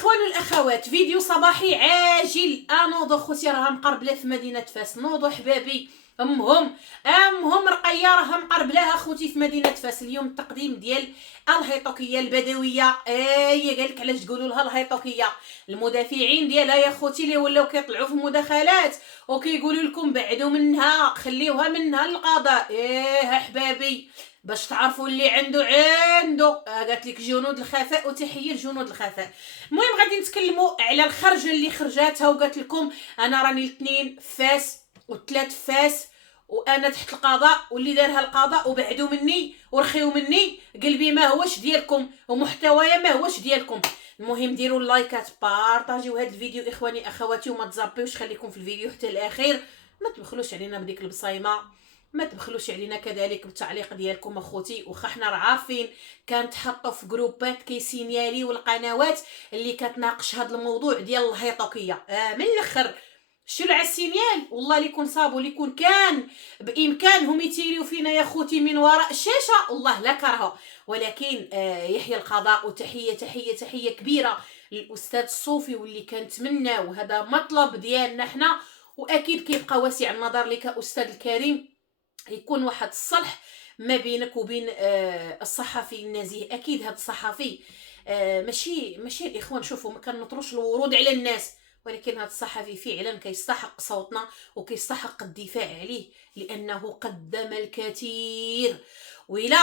الاخوان والاخوات، فيديو صباحي عاجل. انوضوا خوتي، راها مقربله في مدينه فاس. نوضوا حبابي. امهم رقيه راها مقربلاها خوتي في مدينه فاس. اليوم التقديم ديال الهيطوكيه البدويه. قالك علاش تقولوا لها الهيطوكيه؟ المدافعين ديالها يا خوتي اللي ولاو كيطلعوا في المداخلات وكيقولوا لكم بعدوا منها، خليوها منها للقضاء. حبابي، باش تعرفوا اللي عنده قالت لك جنود الخفاء، وتحيه لجنود الخفاء. المهم غادي نتكلموا على الخرجه اللي خرجاتها وقالت لكم انا راني الاثنين فاس والثلاث فاس وانا تحت القضاء، واللي دارها القضاء وبعدوا مني ورخيوا مني. قلبي ما هوش ديالكم ومحتوايا ما هوش ديالكم. المهم ديروا اللايكات، بارطاجيو هذا الفيديو اخواني اخواتي، وما تزابيوش، خليكم في الفيديو حتى الاخير. ما تبخلوش علينا بديك البصيمه، ما تبخلوش علينا كذلك بالتعليق ديالكم اخوتي. واخا حنا راه عارفين كنتحطوا في جروبات كيسينيالي والقنوات اللي كتناقش هذا الموضوع ديال الهيطوكيه. من الاخر شلو على السينيال، والله اللي يكون صابو اللي يكون كان بامكانهم يتيريو فينا يا خوتي من وراء الشاشه، والله لا كرهه. ولكن يحيى القضاء، وتحيه تحيه تحيه كبيره للاستاذ الصوفي، واللي كنتمنى وهذا مطلب ديالنا حنا، واكيد كيبقى واسع النظر لك استاذ الكريم، يكون واحد الصلح ما بينك وبين الصحفي النزيه. اكيد هذا الصحفي ماشي الاخوان، شوفوا ما كنطروش الورود على الناس، ولكن هذا الصحفي فعلا كيستحق صوتنا وكيستحق الدفاع عليه، لانه قدم الكثير. وإلى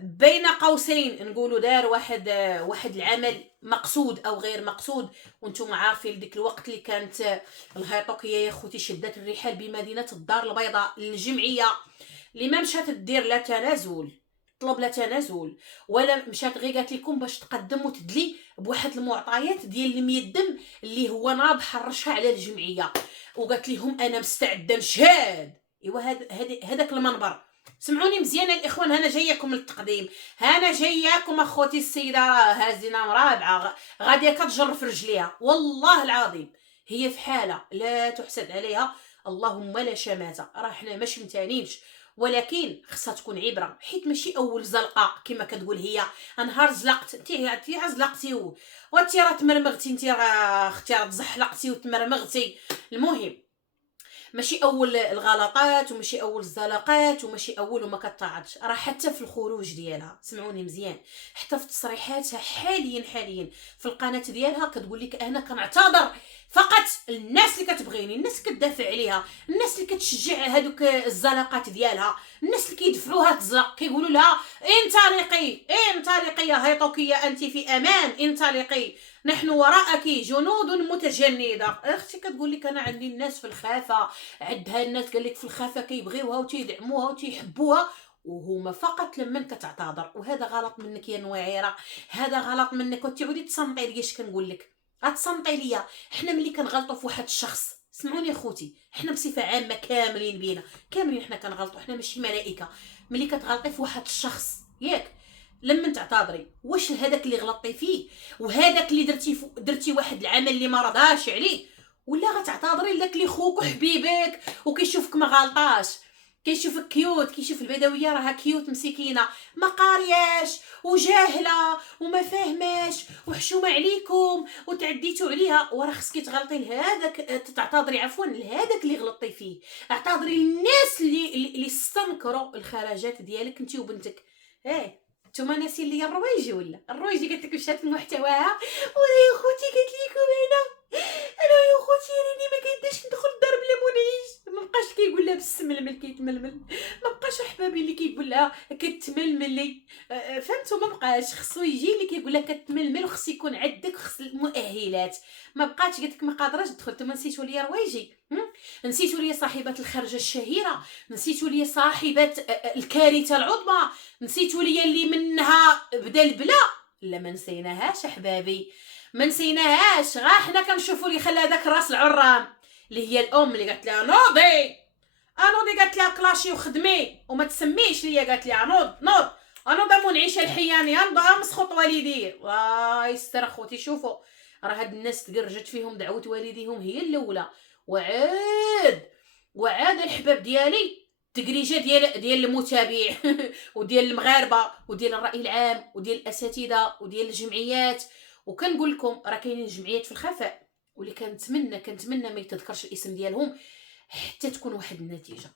بين قوسين نقولوا دار واحد العمل مقصود او غير مقصود. وانتم عارفين ديك الوقت اللي كانت الهيطوكيه يا خوتي شدت الرحال بمدينه الدار البيضاء للجمعيه، اللي ما مشات دير لا تنازل، طلب لا تنازل، ولا مشات غير قالت لكم باش تقدم وتدلي بواحد المعطيات ديال الميدم اللي هو ناض حرشها على الجمعيه، وقالت لهم انا مستعده نشهد. ايوا هذاك المنبر. سمعوني مزيان الاخوان، انا جاياكم للتقديم، انا جاياكم اخوتي. السيده راه هازينه مرابعه غاديه كتجر في رجليها، والله العظيم هي في حاله لا تحسد عليها، اللهم لا شماته. راه حنا ما شمتانينش، ولكن خصها تكون عبره، حيت ماشي اول زلقه كما كتقول هي. نهار زلقت انت زلقتي وانتي راه تمرمغتي، انت راه اختي راه تزحلقتي وتمرمغتي. المهم ماشي اول الغلطات وماشي اول الزلقات وماشي اول وما كتعرضش، راه حتى في الخروج ديالها سمعوني مزيان، حتى في تصريحاتها حاليا في القناه ديالها كتقول لك انا كنعتذر فقط الناس اللي كتبغيني، الناس اللي كتدافع عليها، الناس اللي كتشجع هذوك الزلقات ديالها، الناس اللي كيدفعوها تزلق، كيقولوا لها انطلقي يا هيطوكيه، انت في امان، انطلقي، نحن وراءك جنود متجنده. اختي كتقول لك انا عندي الناس في الخافه، عندها الناس قال لك في الخافه كيبغيوها وتيدعموها وتيحبوها، وهما فقط لما كتعتذر. وهذا غلط منك يا نويره، هذا غلط منك. وتعودي تصنطي لي اش كنقول لك، غتصنطي ليا. حنا ملي كنغلطوا في واحد الشخص، سمعوني اخوتي، حنا بصفه عامه كاملين بينا، كاملين حنا كنغلطوا، حنا ماشي ملائكه. ملي كتغلطي في واحد الشخص ياك، لما تعتذري، واش هذاك اللي غلطتي فيه وهذاك اللي درتي واحد العمل اللي ما رضاش عليه، ولا غتعتذري لذاك اللي خوك وحبيبك وكيشوفك ما غلطاش، كيشوفك كيوت، كيشوف البدويه راها كيوت مسكينه ما قارياش وجاهله وما فاهماش وحشومه عليكم وتعديتوا عليها، وراه خصك تغلطي لهذاك، تعتذري عفوا لهذاك اللي غلطتي فيه. اعتذري للناس اللي استنكروا الخرجات ديالك انت وبنتك. نتوما ناسين ليا الرويجي، ولا الرويجي قالت لك مشات لمحتواها، ولا يا خوتي قالت لكم انا يا خوتي راني ما كيداش ندخل الدار بلا منعيش، ما بقاش كيقول لها بالسململ كيتململ، ما بقاش احبابي اللي كيقول لها كتململي، فهمتوا؟ ما بقاش، خصو يجي اللي كيقول لها كتململ، وخص يكون عندك خص المؤهلات. ما بقاتش قالت لك ما قادراش تدخل. نتوما نسيتوا ليا رويجي، نسيتوا ليا صاحبه الخرجه الشهيره، نسيتوا ليا صاحبه الكارثه العظمى، نسيتوا ليا اللي منها بدا البلا. لا ما نسيناهاش احبابي، ما نسيناهاش، غا حنا كنشوفوا اللي خلى هذاك راس العرام اللي هي الام اللي قالت لها نوضي قالت لها كلاشي وخدمي وما تسميش ليا، قالت لها نوض منعيشه الحياني، نوض مسخط والدي. الله يستر اخوتي. شوفوا راه هاد الناس تقرجت فيهم دعوه والديهم هي الاولى، وعاد الحباب ديالي تقريجه ديال المتابع وديال المغاربه وديال الراي العام وديال الاساتذه وديال الجمعيات وكنقول لكم راه كاينين جمعيات في الخفاء واللي كنتمنى ما يتذكرش الاسم ديالهم حتى تكون واحد النتيجه.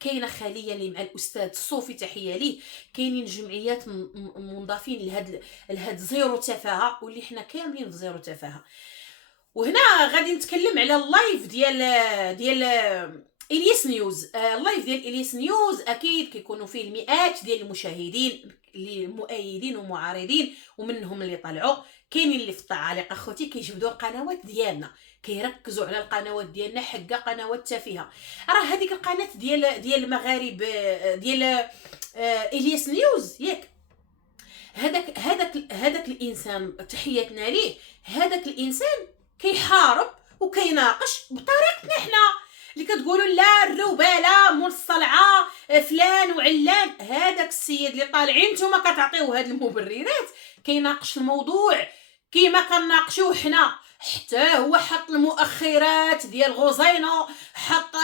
كاينه خليه اللي مع الاستاذ الصوفي، تحيه ليه. كاينين جمعيات منضافين لهاد زيرو تفاهه، واللي حنا كاملين في زيرو تفاهه. وهنا غادي نتكلم على اللايف ديال الياس نيوز. اللايف ديال الياس نيوز اكيد كيكونوا فيه المئات ديال المشاهدين اللي مؤيدين ومعارضين، ومنهم اللي طلعوا، كاينين اللي في التعاليق اخوتي كيجبدوا القنوات ديالنا، كيركزوا على القنوات ديالنا حقا قنوات تافهه. راه هذيك القناه ديال المغارب ديال الياس نيوز ياك، هذاك الانسان تحياتنا ليه. هذاك الانسان كيحارب وكيناقش بطريقتنا حنا اللي كتقولوا لا الروباله مول الصلعه فلان وعلان. هذاك السيد اللي طالعين نتوما كتعطيوه هاد المبررات كيناقش الموضوع كيما كناقشوه حنا. حتى هو حط المؤخرات ديال غوزينو، حط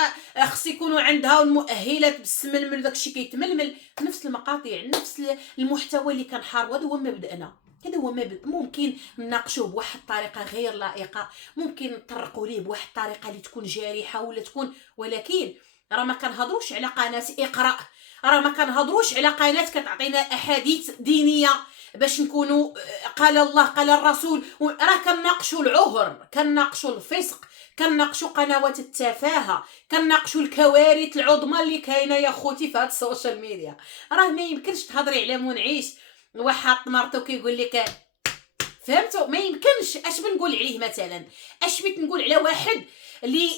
خص يكونوا عندها المؤهلات بالسململ داكشي كيتململ، نفس المقاطع نفس المحتوى اللي كنحاربوا. هذا هو مبدأنا، هذا هو مبدأ. ممكن نناقشوه بواحد الطريقه غير لائقه، ممكن نطرقوا ليه بواحد الطريقه اللي تكون جارحه ولا تكون، ولكن راه ما كنهضروش على قناه اقرا، راه ما كنهضروش على قناه كتعطينا احاديث دينيه باش نكونوا قال الله قال الرسول. راه كنناقشوا العهر، كنناقشوا الفسق، كنناقشوا قنوات التفاهه، كنناقشوا الكوارث العظمى اللي كاينه يا خوتي في هاد السوشيال ميديا. راه ما يمكنش تهضري على منعيش وحاط مرتو كيقول لك فهمتوا، ما يمكنش. اش بنقول عليه مثلا؟ اش بغيت نقول على واحد اللي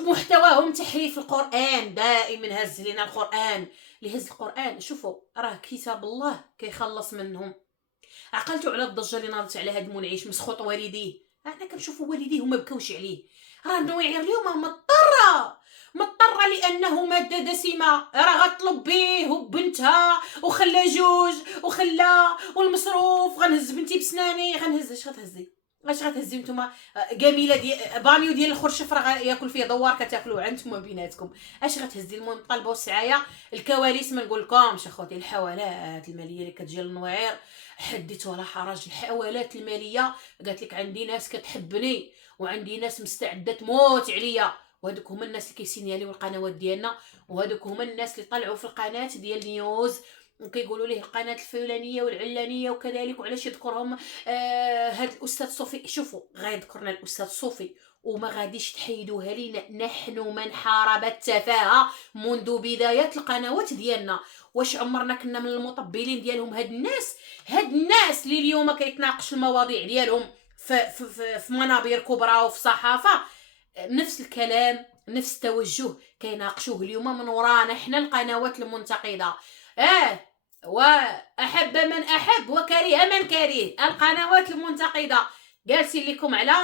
محتواهم تحريف القران، دائما هز لنا القران، اللي هز القران. شوفوا راه كتاب الله كيخلص منهم. عقلتوا على الضجه اللي ناضت على هاد المنعش مسخوط والديه؟ احنا كنشوفوا والديه وما بكاوش عليه. راه نويعير اليوم مضطره لانه ماده دسمه، راه غطلب بيه وبنتها وخلى جوج وخلى والمصروف. غنهز بنتي بسناني، غنهز. اش غتهزي نتوما؟ جميله ديال بانيو ديال الخرشف راه ياكل فيه دوار كتاكلوا عندكم بيناتكم. اش غتهزي؟ المهم طالبه والسعايه. الكواليس ما نقولكمش اخوتي، الحوالات الماليه اللي كتجي للنويعير حديت ولا حرج. الحوالات الماليه قالت لك عندي ناس كتحبني وعندي ناس مستعده تموت عليا، وهذوك هما الناس اللي كيسينياليو القنوات ديالنا، وهذوك هما الناس اللي طلعوا في القناه ديال نيوز وكيقولوا ليه القناه الفلانيه والعلانيه وكذلك. وعلاش يذكرهم هذا الاستاذ صوفي؟ شوفوا غيذكرنا الاستاذ صوفي وما غاديش تحيدوها لينا. نحن من حارب التفاهه منذ بدايه القنوات ديالنا. واش عمرنا كنا من المطبلين ديالهم؟ هاد الناس اللي اليوم كيتناقش المواضيع ديالهم في منابر كبرى وفي صحافه، نفس الكلام نفس التوجه كيناقشوه اليوم من ورانا حنا القنوات المنتقده. واحب من احب وكره من كره. القنوات المنتقده جالسين لكم على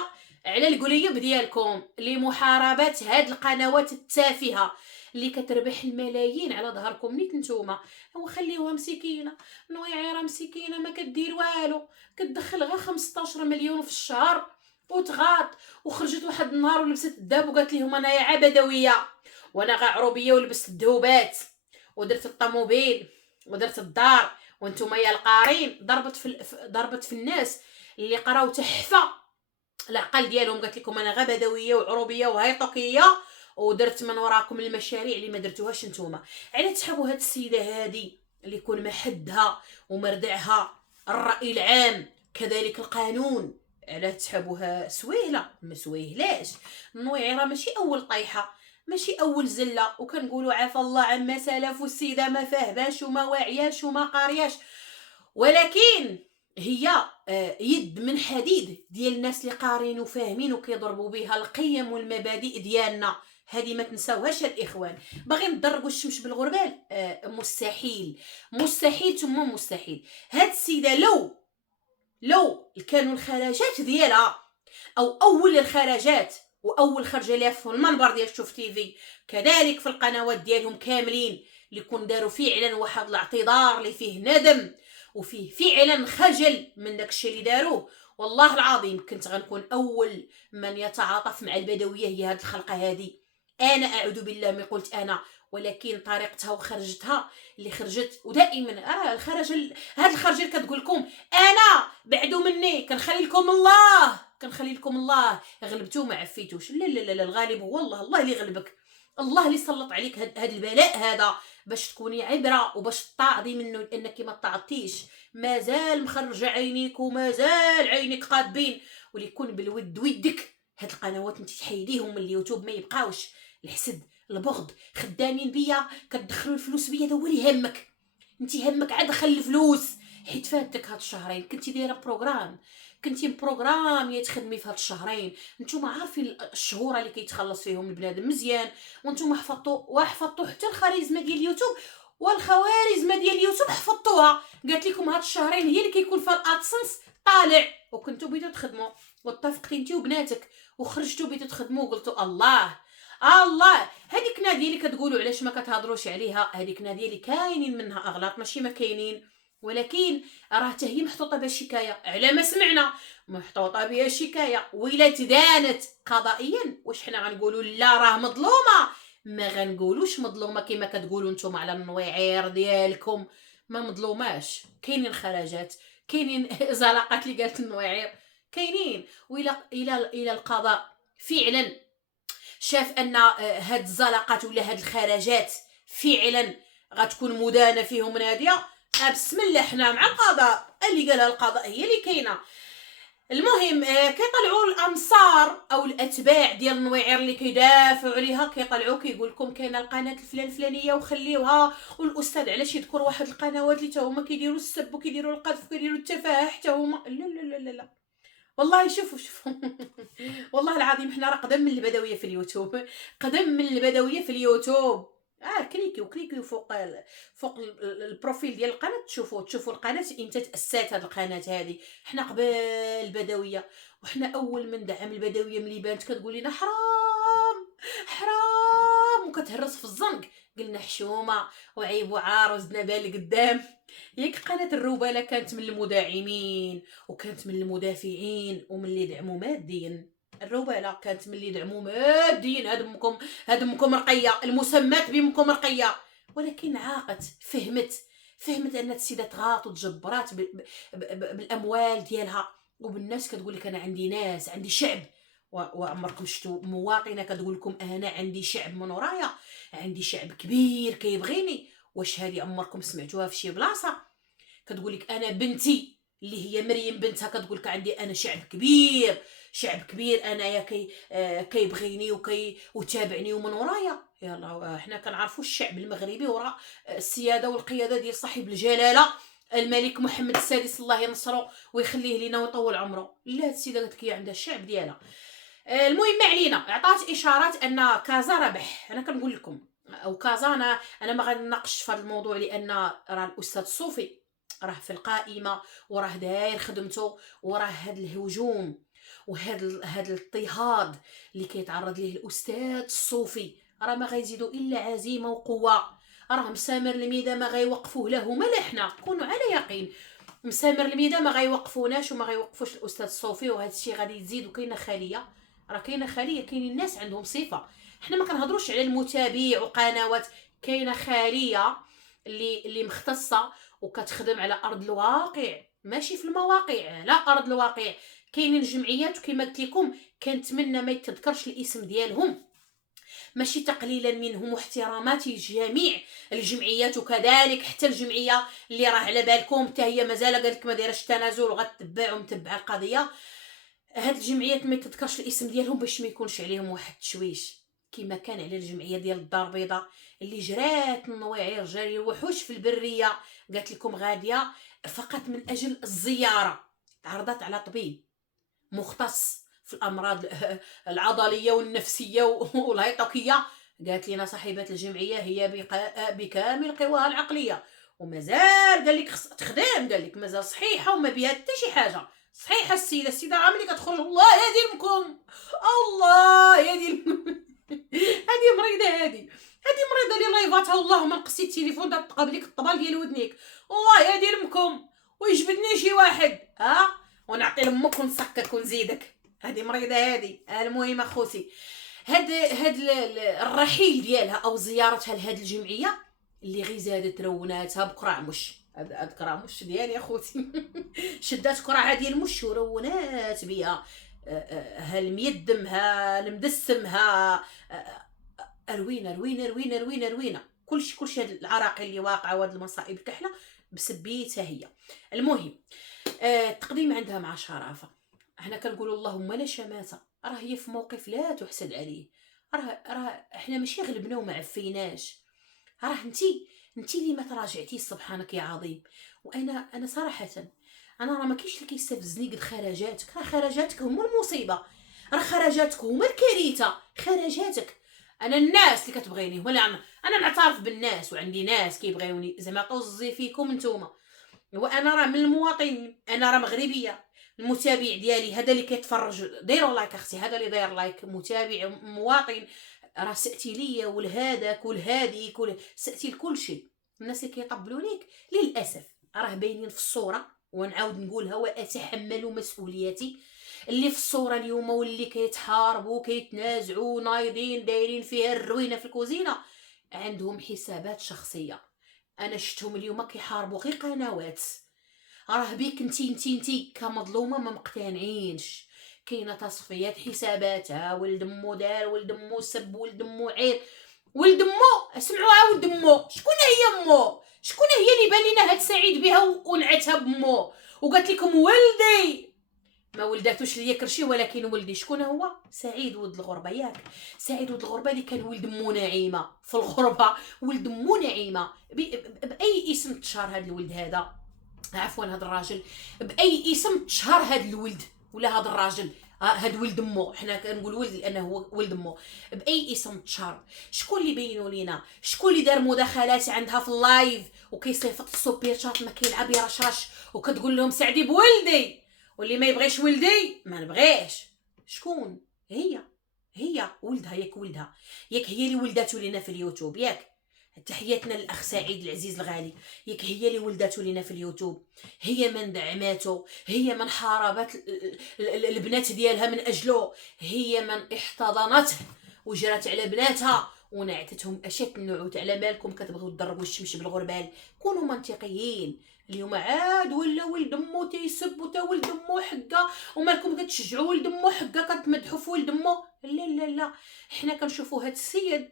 القليب ديالكم لمحاربه هاد القنوات التافهه اللي كتربح الملايين على ظهركم. نيت نتوما وخليوها مسكينه، نويعيره مسكينه ما كدير والو، كتدخل غير 15 مليون في الشهر وتغاط. وخرجت واحد النهار ولبست الذهب وقالت لهم انا يا عبدويه وانا غا عروبيه ولبست الذهوبات ودرت الطوموبيل ودرت الدار، وانتم يا القارين ضربت في الناس اللي قراو تحفه العقل ديالهم. قالت لكم انا غا بدويه وعروبيه وهيطوكيه ودرت من وراكم المشاريع اللي ما درتوهاش نتوما. على تحبوا هاد السيده هادي اللي يكون محدها ومردعها الراي العام كذلك القانون؟ على تحبوها سويله؟ ما سويهلاش. النويعيره ماشي اول طيحه، ماشي اول زله، وكنقولوا عفى الله عما سلف، والسيده ما فاهماش وما واعياش وما قارياش، ولكن هي يد من حديد ديال الناس اللي قارين وفاهمين وكيضربوا بها القيم والمبادئ ديالنا. هذه ما تنساوهاش الاخوان. باغي ندرقوا الشمس بالغربال؟ مستحيل ثم مستحيل. هاد السيده لو كانوا الخرجات ديالها او اول الخرجات واول خرجه ليها في المنبر ديال شوف تيفي كذلك في القنوات ديالهم كاملين اللي كون داروا فعلا واحد الاعتذار اللي فيه ندم وفيه فعلا خجل من داكشي اللي داروه، والله العظيم كنت غنكون اول من يتعاطف مع البدويه هي هاد الخلقه هذه. انا اعوذ بالله ما قلت انا ولكن طريقتها وخرجتها اللي خرجت. ودائما هاد الخرجه اللي كتقول لكم انا بعدو مني كنخلي لكم الله غلبتو ما عفيتوش. لا لا لا، الغالب هو الله اللي غلبك، الله اللي سلط عليك هاد البلاء هذا باش تكوني عبره وباش تعظي منه، لانك ما تعطيش مازال مخرجه عينيك ومازال عينيك قابين. وليكون بالود ودك هاد القنوات انت تحيديهم من اليوتيوب، ما يبقاوش. الحسد البغض خدامين بيا كتدخلوا الفلوس بيا، هذا هو اللي همك. انت همك عاد دخل الفلوس، حيت فاتك هاد الشهرين كنتي دايره بروغرام يا تخدمي في هاد الشهرين. نتوما عارفين الشهور اللي كيتخلص فيهم البنادم مزيان، وانتم حفظتوا حتى الخوارزمه ديال اليوتيوب، والخوارزمه ديال اليوتيوب حفظتوها. قالت لكم هاد الشهرين هي اللي كيكون فيها الادسنس طالع، وكنتو بغيتو تخدموا واتفقتي انت وبناتك وخرجتوا بغيتو تخدموا وقلتوا الله. هذيك ناديه اللي كتقولوا علاش ما كتهضروش عليها، هذيك ناديه اللي كاينين منها اغلاط ماشي ما كاينين، ولكن راه حتى هي محطوطه بها شكايه على ما سمعنا، محطوطه بها شكايه. وإلا تدانت قضائيا واش حنا غنقولوا لا راه مظلومه؟ ما غنقولوش مظلومه كما كتقولوا نتوما على النويعير ديالكم. ما مظلوماش، كاينين خرجات، كاينين زلقات اللي قالت النويعير كاينين. الى القضاء فعلا شاف ان هاد الزلقات ولا هاد الخرجات فعلا غتكون مدانه فيهم ناديه، بسم الله حنا مع القضاء. اللي قالها القضاء هي اللي كاينه. المهم كيطلعوا الانصار او الاتباع ديال النويعير اللي كيدافعوا عليها، كيطلعوا كيقول لكم كاينه القناه الفلانيه وخليوها، والاستاذ علاش يذكر واحد القنوات اللي حتى هما كيديروا السب وكيديروا القذف وكيديروا التفاهه حتى هما. لا لا لا لا والله شوفوا والله العظيم حنا راه قدم من البدويه في اليوتيوب، قدم من البدويه في اليوتيوب. كليكيو فوق البروفيل ديال القناه، تشوفوا القناه امتى تاسست هذه القناه هذه. حنا قبل البدويه، وحنا اول من دعم البدويه ملي بانت كتقول لنا حرام وكتهرس في الزنق، قلنا حشومه وعيب وعار وزدنا بال قدام. ياك قناه الروباله كانت من المداعمين وكانت من المدافعين ومن اللي دعموا ماديا. الروباله كانت من اللي دعموا ماديا، هدمكم رقيه، المسمات بمكم رقيه. ولكن عاقت فهمت ان السيده تغاط وتجبرات بالاموال ديالها وبالناس. كتقول لك انا عندي ناس، عندي شعب. وعمركم شفتوا مواطنه كتقول لكم انا عندي شعب من ورايا، عندي شعب كبير كيبغيني؟ واش هذه عمركم سمعتوها في شي بلاصه؟ كتقول لك انا بنتي اللي هي مريم بنتها كتقول لك عندي انا شعب كبير انايا كيبغيني وتابعني ومن ورايا. يلا حنا كنعرفوا الشعب المغربي وراء السياده والقياده ديال صاحب الجلاله الملك محمد السادس الله ينصره ويخليه لنا ويطول عمره. لا السيده قالت لك هي عندها الشعب ديالها. المهم ما علينا، عطات اشارات ان كازا ربح. انا كنقول لكم او كازا، انا ما غنناقش في هذا الموضوع لان راه الاستاذ الصوفي راه في القائمه وراه داير خدمته، وراه هذا الهجوم وهذا الاضطهاد اللي كيتعرض ليه الاستاذ الصوفي راه ما غيزيدوا الا عزيمه وقوه. راه مسامر الميدان ما غيوقفوه له هما لا حنا، كونوا على يقين. مسامر الميدان ما غيوقفوناش وما غيوقفوش الاستاذ الصوفي، وهذا الشيء غادي يزيد. وكاينه خاليه، راه كاينه خاليه، كاينين الناس عندهم صفه. حنا ما كنهضروش على المتابع وقنوات، كاينه خاليه اللي مختصه وكتخدم على ارض الواقع، ماشي في المواقع، لا ارض الواقع. كاينين جمعيات وكما قلت لكم كنتمنى ما يتذكرش الاسم ديالهم، ماشي تقليلا منهم واحتراماتي لجميع الجمعيات، وكذلك حتى الجمعيه اللي راه على بالكم حتى هي مازال قالت ما دايرش التنازل وغتتبع ومتبعه القضيه. هاد الجمعيات ما يتذكرش الاسم ديالهم باش ما يكونش عليهم واحد التشويش كما كان على الجمعيه ديال الدار البيضاء اللي جرات النويعير جاري الوحوش في البريه. قالت لكم غاديه فقط من اجل الزياره، عرضت على طبيب مختص في الامراض العضليه والنفسيه والهيطوكيه. قالت لنا صاحبه الجمعيه هي بكامل قواها العقليه ومازال قال لك خصها تخدم، قال لك مازال صحيحه وما بها حتى شي حاجه. صحيحه السيده راه ملي كتخرج الله يهدي لكم، الله يهدي هذه مريضه، هذه مريضه اللي لايفاتها والله ما نقصي التليفون تقابل لك الطبال ديال ودنيك. الله يهدي لكم ويجبدني شي واحد ونعطي لامك ونسكك ونزيدك. هذه مريضه هذه. المهم اخوتي، هاد الرحيل ديالها او زيارتها لهاد الجمعيه اللي غير زادت روناتها بقرعمش. هاد كرامش ديالي اخوتي شدات قرعه ديال مش ورونات بها ها الميدم ها المدسم ها روينه روينه روينه روينه روينه كلشي هاد العراقيل اللي واقعه وهاد المصائب الكحله بسبيتها هي. المهم التقديم عندها مع شرافه. احنا كنقولوا اللهم لا شماته، راه هي في موقف لا تحسد عليه. راه احنا ماشي غلبنا وما عفيناش، راه انتي اللي ما تراجعتيش سبحانك يا عظيم. وانا صراحه انا راه ما كاينش اللي كيستفزني قد خرجاتك. راه خرجاتك هما المصيبه، راه خرجاتك هما الكارثه. خرجاتك انا الناس اللي كتبغيني ولا انا نعترف بالناس وعندي ناس كيبغيوني زعما طز فيكم نتوما. وانا راه من المواطنين، انا راه مغربيه. المتابع ديالي هذا اللي كيتفرج ديروا لايك اختي، هذا اللي داير لايك متابع مواطن. راه سأتي ليا ولهذاك ولهاديك سأتي لكل شيء. الناس اللي كيطبلوا ليك للاسف راه باينين في الصوره، ونعاود نقولها واتحمل مسؤوليتي. اللي في الصوره اليوم واللي كيتحاربوا كيتنازعوا نايضين دايرين فيها الروينه في الكوزينه عندهم حسابات شخصيه. انا شفتهم اليوم كيحاربوا غير قنوات. راه بيك انتي كمظلومه ما مقتنعينش. كاينه تصفيات حساباتها، ولد مو دار، ولد مو سب، ولد مو عير، ولد مو اسمعوها، ولد مو شكون هي مو؟ شكون هي اللي بان لينا هاد سعيد بها ونعتها بمو وقالت لكم ولدي؟ ما ولداتوش ليا كرشي ولكن ولدي. شكون هو؟ سعيد ولد الغربه ياك؟ سعيد ولد الغربه اللي كان ولد مو نعيمه في الغربه، ولد مو نعيمه. باي اسم تشهر هذا الولد هذا؟ عفوا هذا الراجل باي اسم تشهر هذا الولد ولا هذا الراجل؟ هاد ولد مو، حنا كنقول ولد لانه هو ولد مو. باي اسم تشهر؟ شكون اللي بينوا لينا؟ شكون اللي دار مداخلات عندها في اللايف وكيصيفط السوبر شات ما كيلعب يرشرش وكتقول لهم سعدي بولدي، واللي ما يبغيش ولدي ما نبغيش؟ شكون هي ولدها ياك؟ ولدها ياك هي اللي ولداتو لينا في اليوتيوب ياك؟ تحياتنا للاخ سعيد العزيز الغالي. ياك هي اللي ولداتو لينا في اليوتيوب، هي من دعماتو، هي من حاربت البنات ديالها من اجله، هي من احتضنته وجرات على بناتها ونعتتهم اشد النعوت. على بالكم كتبغيو تضربوا الشمس بالغربال؟ كونوا منطقيين. اليوم عاد ولا ولد مو تيسب وتا ولد مو حقه، ومالكم كتشجعوا ولد مو حقه كتمدحوا في ولد مو؟ لا لا لا، حنا كنشوفوا هاد السيد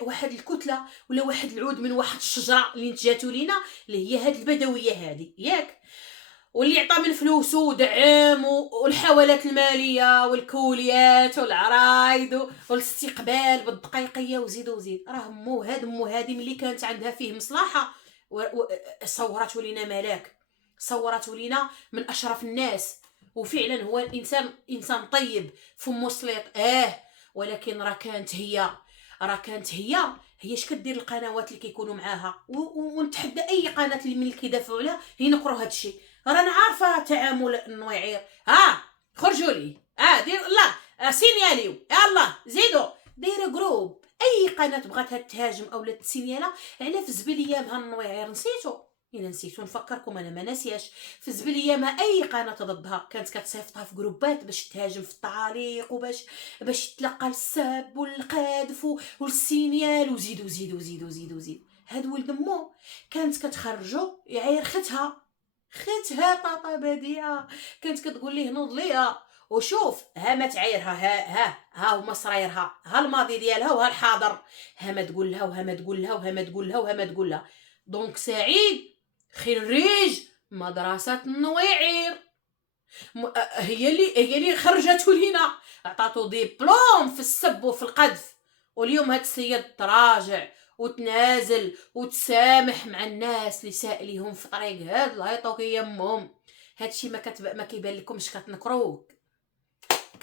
واحد الكتله ولا واحد العود من واحد الشجره اللي نتجاتو لينا اللي هي هاد البدويه هذه ياك، واللي عطى من فلوسه ودعم والحوالات الماليه والكوليات والعرايد والاستقبال بالدقيقيه وزيد وزيد. راه مو هادي ملي كانت عندها فيه مصلحه صورته لينا ملاك، صورته لينا من اشرف الناس. وفعلا هو انسان طيب فمو سليط ولكن راه كانت هي اش كدير القنوات اللي كيكونوا معاها. ونتحدى اي قناه اللي من اللي كيدافعوا عليها ينقروا هذا الشيء. رانا عارفه تعامل النويعير. خرجوا لي دير لا سينياليو يلا زيدوا دايره جروب. اي قناه بغاتها تهاجم او تسينيالا على في زبل ايامها النويعير نسيتو. الا نسيتو نفكركم انا ما ناسياش. في زبل ايامها اي قناه ضدها كانت كتصيفطها في جروبات باش تهاجم في التعاليق وباش تلقى السب والقذف والسينيال وزيد وزيد وزيد وزيد وزيد. هاد ولد مو كانت كتخرجو يعير ختها طاطا بديعه، كانت كتقول ليه نوض ليها وشوف ها ما تعايرها، ها هما صرايرها، ها الماضي ديالها وها الحاضر، ها ما تقول لها وها ما تقول لها وها ما تقول لها وها ما تقول لها. دونك سعيد خريج مدرسه النويعير، هي اللي خرجته لينا، عطاتو ديبلوم في السب وفي القذف. واليوم هاد السيد تراجع وتنازل وتسامح مع الناس اللي سائليهم في طريق هاد الهيطوك يمهم. هادشي ما كيبان لكمش كتنكروك.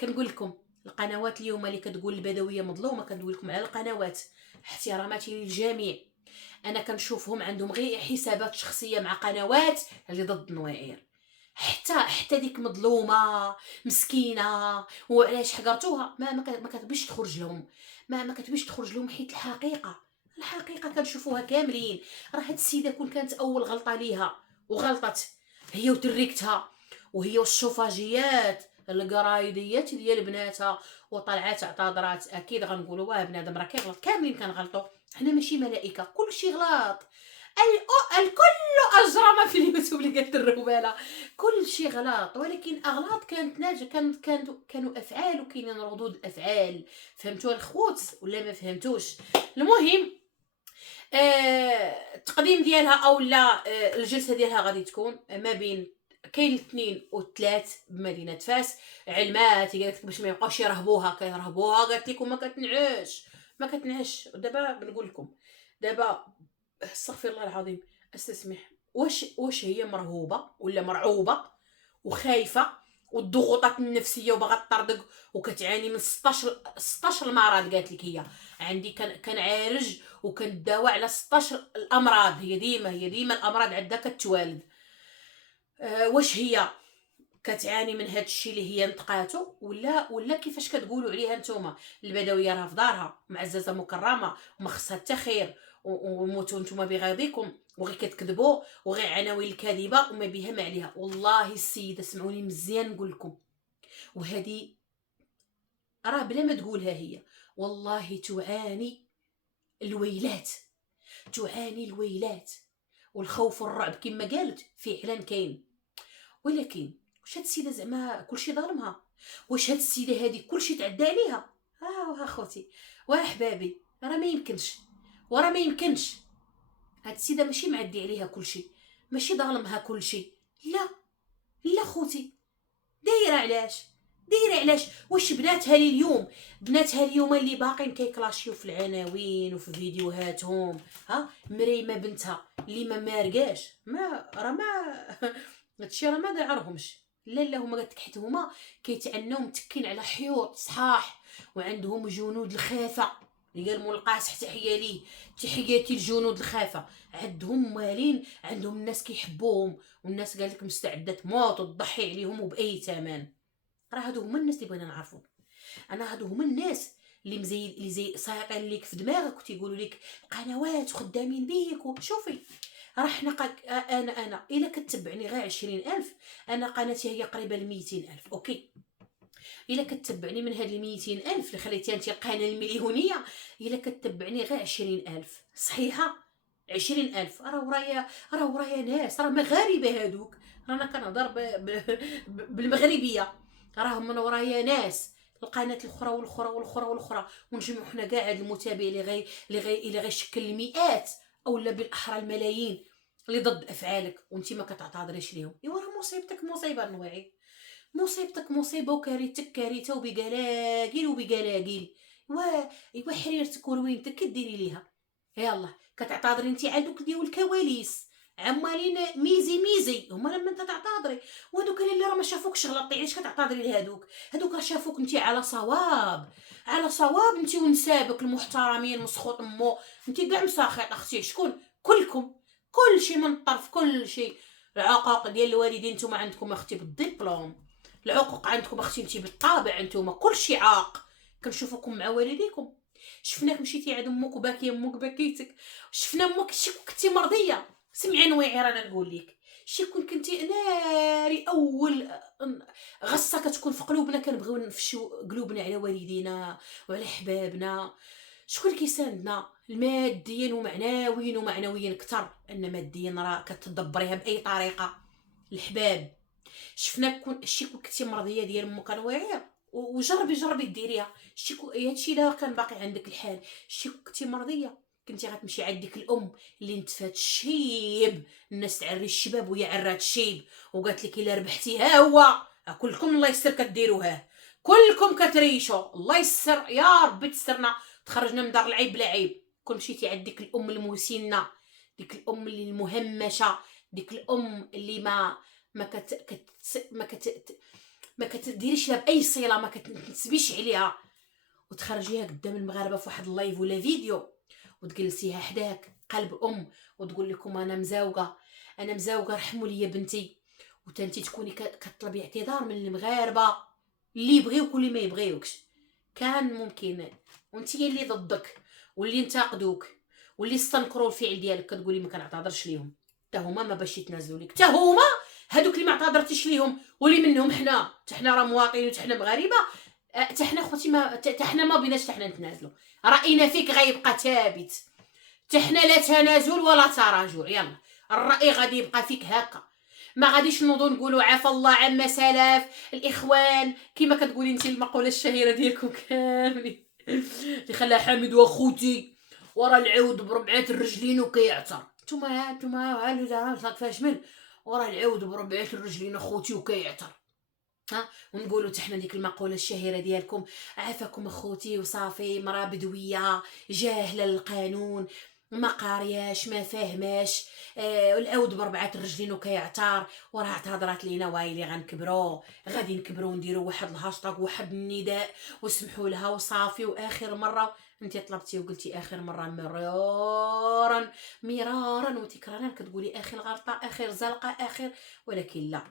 كنقول لكم القنوات اليوم اللي كتقول البدويه مظلومه، كندوي لكم على القنوات احتراماتي للجميع. انا كنشوفهم عندهم غير حسابات شخصيه مع قنوات اللي ضد النويعير. حتى ديك مظلومه مسكينه وعلاش حقرتوها ما كتبش تخرج لهم، ما كتبش تخرج لهم حيت الحقيقه كنشوفوها كاملين. راه هاد السيده كون كانت اول غلطه ليها وغلطت هي وتريكتها وهي والشوفاجيات القرايديات ديال بناتها وطلعات اعتذرات، اكيد غنقولوا واه بنادم راه كيغلط، كاملين كنغلطوا، حنا ماشي ملائكه، كلشي غلط. الكل اجرم في اليوتيوب اللي قالت الروباله، كلشي غلط، ولكن اغلاط كانت ناجحه، كانوا افعال وكاينين ردود الافعال. فهمتوا الخوت ولا ما فهمتوش؟ المهم التقديم ديالها اولا الجلسه ديالها غادي تكون ما بين كاين الاثنين والثلاث بمدينه فاس. علمات قالت لك باش ما يبقاوش يرهبوها، كيرهبوها، قالت لكم ما كتنعش. دابا بنقول لكم، دابا استغفر الله العظيم استسمح، واش هي مرهوبه ولا مرعوبه وخايفه والضغوطات النفسيه وباغا تطردق وكتعاني من 16 مرض؟ قالت لك هي عندي كنعالج وكنداوى على 16 الامراض، هي ديما الامراض عندها كتوالد. واش هي كتعاني من هذا الشيء اللي هي نطقاتو ولا كيفاش كتقولوا عليها نتوما؟ البدويه راه في دارها معززه مكرمه وما خصها حتى خير، وموتوا نتوما بغيظكم وغير كتكذبوا وغير عناوين الكاذبه وما بها ما عليها. والله السيده سمعوني مزيان نقول لكم، وهذه راه بلا ما تقولها هي، والله تعاني الويلات والخوف والرعب كما قالت فعلا كاين. ولكن واش هاد السيده زعما كلشي ظالمها؟ واش هاد السيده هادي كلشي تعدى عليها؟ اخوتي واحبابي، راه ما يمكنش هاد السيده ماشي معدي عليها كلشي، ماشي ظالمها كلشي، لا خوتي، دايره علاش واش بناتها اليوم اللي باقين كيكلاشيو في العناوين وفي فيديوهاتهم، مريمه بنتها اللي ما مارقاش هادشي راه ما داعرهمش، لا هما قالت لك حيت هما كيتعناو متكين على حيوط صحاح وعندهم جنود الخافه، اللي قال ملقاس تحيه ليه، تحياتي الجنود الخافه، عندهم مالين، عندهم الناس كيحبوهم والناس قال لك مستعده تموت وتضحي عليهم وباي ثمن. راه هادو هما الناس اللي بغينا نعرفو، هادو هما الناس اللي زي سايقين ليك في دماغك وتيقولوا لك قنوات وخدامين بيك. شوفي راه حنا انا الا كتبعني غير 20,000، انا قناتي هي قريبه ل 200,000. اوكي، الا كتبعني من هاد ال 200,000 اللي خليتيها انت القناه المليونيه، الا كتبعني غير 20,000 صحيحه، 20,000 راه ورايا ناس، راه مغاربه هادوك، رانا كنهضر بالمغربيه، راه من ورايا ناس القناه الاخرى والاخرى ونجمعوا حنا كاع هاد المتابع اللي غيشكل المئات او لا بالاحرى الملايين اللي ضد افعالك وانت ما كتعتذريش ليهم. ايوا راه مصيبتك مصيبه نواعي، مصيبتك مصيبه وكارثتك كارثه وبقلاقل. ايوا حريرتك وروينتك كديري ليها؟ يلا كتعتذري انت على دوك ديال الكواليس عمالين ميزي هما لما انت تعتذري، وهذوك اللي راه ما شافوكش غلطتي علاش كتعتذري لهذوك؟ هذوك راه شافوك انت على صواب انت ونسابك المحترمين مسخوط امو، انت كاع مساخط اختي. شكون؟ كلكم كلشي من الطرف، كلشي العقوق ديال الوالدين نتوما عندكم اختي بالدبلوم، العقوق عندكم اختي انت بالطابع، نتوما كلشي عاق. كنشوفكم مع والديكم، شفناك مشيتي عند امك وباكيه امك بكيتك، شفنا امك شي كنتي مرضيه. سمعي نويعي رانا نقول لك، شي كنتي ناري اول غصه كتكون في قلوبنا، كنبغيو نفشو قلوبنا على والدينا وعلى حبابنا. شكون كيساندنا الماديا ومعنويا اكثر، ان ماديا راه كتدبريها باي طريقه. الحباب شفناك شي كنتي مرضيه ديال امك نواعيه وجربي ديريها. هادشي الا كان باقي عندك الحال، شي كنتي مرضيه كنتي غتمشي عند ديك الام اللي نتفات الشيب، الناس تعري الشباب وهي عرات الشيب وقالت لك الا ربحتي ها هو كلكم الله يستر كديروها، كلكم كتريشوا، الله يستر يا ربي تسترنا تخرجنا من دار العيب بلا عيب. كون مشيتي عند ديك الام المسنه، ديك الام اللي المهمشه، ديك الام اللي ما كتديريش لها باي صله، ما كتنسبيش عليها، وتخرجيها قدام المغاربه في واحد اللايف ولا فيديو وتجلسيها حداك قلب ام وتقول لكم انا مزاوقه رحموا لي بنتي، وتنتي تكوني كطلبي اعتذار من المغاربه اللي يبغيوك واللي ما يبغيوكش. كان ممكن وانت هي اللي ضدك واللي انتقدوك واللي استنكروا الفعل ديالك كتقولي ما كنعتذرش ليهم، حتى هما ما باش يتنازلوا لك، حتى هما هادوك اللي ما اعتذرتيش ليهم واللي منهم حنا راه مواطنين وحنا مغاربه، حنا خوتي ما حنا ما بيناش حنا نتنازلوا. راينا فيك غيبقى ثابت، حنا لا تنازل ولا تراجع. يلا الراي غادي يبقى فيك هكا، ما غاديش نوضو نقولوا عفا الله عما سلف. الاخوان كما كتقولي انت المقوله الشهيره ديالكم كاملين اللي خلاها حامد واخوتي ورا العود بربعات الرجلين وكيعثر. نتوما هالو زعما فاشمل ورا العود بربعات الرجلين اخوتي وكيعثر. ونقولوا حنا ديك المقوله الشهيره ديالكم عافاكم اخوتي وصافي، مرا بدويه جاهله للقانون ما قارياش ما فاهماش، العود بربعه الرجلين وكيعتار. وراه اعتذرات لينا وايلي غادي نكبروا ونديروا واحد الهاشتاغ واحد النداء وسمحوا لها وصافي. واخر مره انت طلبتي وقلتي اخر مره مرارا وتكرارا كتقولي اخر غلطه اخر زلقه اخر، ولكن لا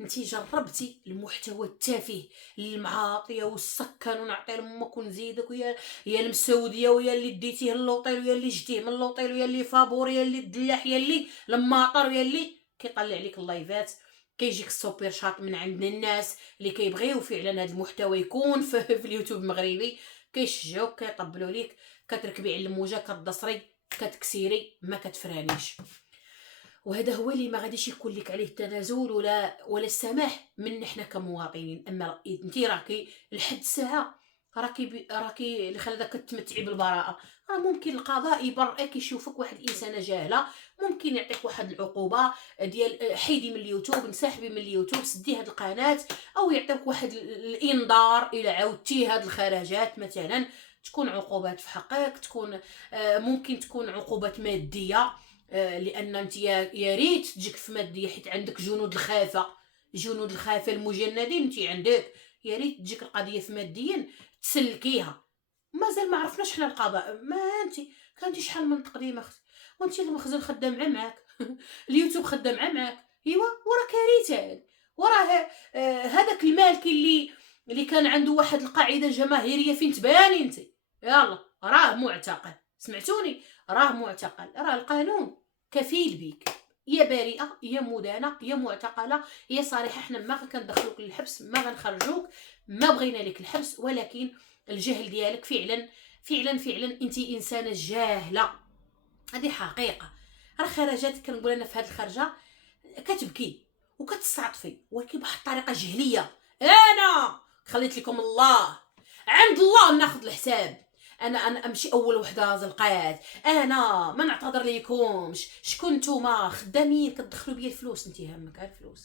انت جربتي المحتوى التافه المعاطيه والسكن ونعطي لامك ونزيدك ويا المسوديه ويا اللي ديتيه اللوطيل ويا اللي جديه من اللوطيل ويا اللي فابور ويا اللي الدلاح ويا اللي الماطر ويا اللي كيطلع عليك اللايفات. كيجيك السوبر شات من عند الناس اللي كيبغيو فعلا هذا المحتوى يكون في اليوتيوب المغربي، كيشجعوك كيطبلوا ليك، كتركبي على الموجه كتدصري كتكسيري ما كتفرانيش. وهذا هو اللي ما غاديش يكون لك عليه التنازل ولا السماح من حنا كمواطنين. اما انت راكي لحد الساعه راكي اللي خلاتك كتمتعي بالبراءه. ممكن القضاء يبرئك يشوفك واحد الانسانه جاهله، ممكن يعطيك واحد العقوبه ديال حيدي من اليوتيوب انسحبي من اليوتيوب سدي هاد القناه، او يعطيك واحد الانذار الى عاودتي هاد الخرجات مثلا تكون عقوبات في حقك، تكون ممكن تكون عقوبات ماديه، لان انت يا ريت تجيك في ماديه حيت عندك جنود الخافه المجندين انت عندك، يا ريت تجيك القضيه في ماديا تسلكيها. مازال ما عرفناش حنا القضاء، ما انت كانتي شحال من تقديم اختي وانت المخزن خدام معاك اليوتيوب خدام معاك. ايوا وراه كارثه، وراه هذاك المالك اللي كان عنده واحد القاعده جماهيريه فين تباني انت، يلا راه معتقل. سمعتوني؟ راه معتقل، راه القانون كفيل بيك، يا بريئه يا مدانه يا معتقله يا صريحه. حنا ما كندخلوك للحبس ما غنخرجوك، ما بغينا لك الحبس، ولكن الجهل ديالك فعلا انت انسانه جاهله، هذه حقيقه. راه خرجات كنقول انا في هذه الخرجه كتبكي وكتستعطفي ولكن بواحد الطريقه جهليه. انا خليت لكم الله عند الله ناخذ الحساب، انا امشي اول وحده زلقات، انا ما نعتذر ليكمش. شكون نتوما خدامين كتدخلوا بيا الفلوس؟ انت همك على الفلوس،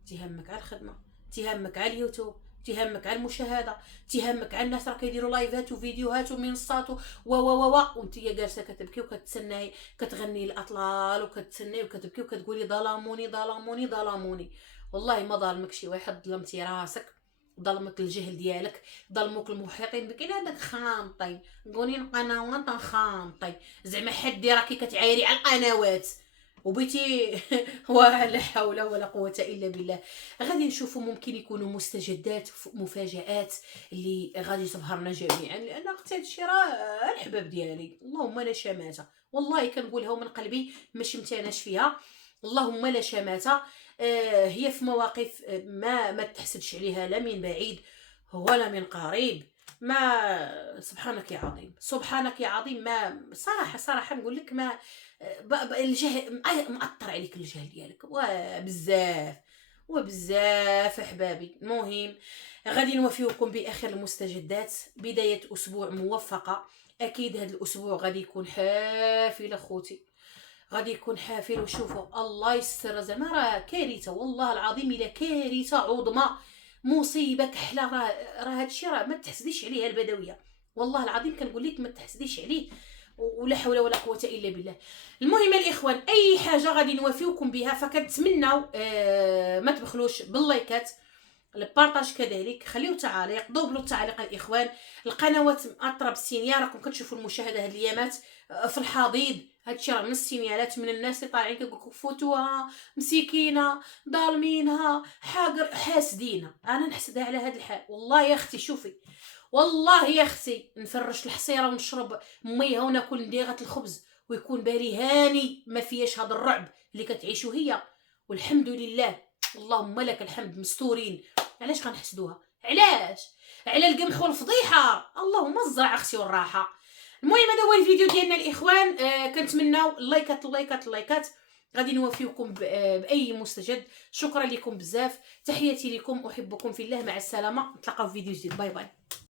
انت همك على الخدمه، انت همك على اليوتيوب، تهمك على المشاهده، تهمك على الناس راه كيديروا لايفات وفيديوهات ومنصات وانت جالسه كتبكي وكتسناي كتغني الاطلال وكتسناي وكتبكي وكتقولي ظلموني. والله ما ظالمك شي واحد، ظلمتي راسك، ظلمك الجهل ديالك، ظلموك المحيطين بك. الا هذاك خامطين قولين قنوات خامطين زعما حدي راكي كتعايري على القنوات وبيتي ولا حول ولا قوه الا بالله. غادي نشوفوا ممكن يكونوا مستجدات مفاجات اللي غادي تبهرنا جميعا، لان اختي هادشي راه الحباب ديالي اللهم لا شماته، والله كنقولها من قلبي ماشي متاناش فيها، اللهم لا شماته. هي في مواقف ما تحسدش عليها لا من بعيد ولا من قريب. ما سبحانك يا عظيم سبحانك يا عظيم، ما صراحه نقول لك ما الجهل مأثر عليك الجهل ديالك وبزاف احبابي. المهم غادي نوافيكم باخر المستجدات، بدايه اسبوع موفقه. اكيد هذا الاسبوع غادي يكون حافل اخوتي، غادي يكون حافل. وشوفوا الله يستر، زعما راه كارثه والله العظيم، الا كارثه عظمى مصيبه كحله. راه هادشي راه ما تحسديش عليه البدويه، والله العظيم كنقول لك ما تحسديش عليه، ولا حول ولا قوه الا بالله. المهم الاخوان اي حاجه غادي نوافيكم بها فكنتمناو ما تبخلوش باللايكات، البارطاج كذلك، خليو تعاليق، دوبلوا التعاليق الاخوان. القنوات مأطره بالسينيا، راكم كتشوفوا المشاهده هاد الايامات في الحضيض، هادشي راه من السينيالات من الناس اللي طالعين كيقولوا فوتوها مسكينه ظالمينها حاسدينها. انا نحسدها على هاد الحال والله يا اختي. شوفي والله يا اختي نفرش الحصيره ونشرب ميها وناكل نديغه الخبز ويكون بالي هاني ما فياش هذا الرعب اللي كتعيشوا هي. والحمد لله، اللهم لك الحمد، مستورين. علاش غنحسدوها؟ علاش؟ على القمح والفضيحه؟ اللهم الزرع اختي والراحه. المهم هذا هو الفيديو ديالنا الاخوان. كنتمناو اللايكات اللايكات اللايكات، غادي نوافيكم باي مستجد. شكرا لكم بزاف، تحياتي لكم، احبكم في الله، مع السلامه، نتلاقاو في فيديو جديد، باي باي.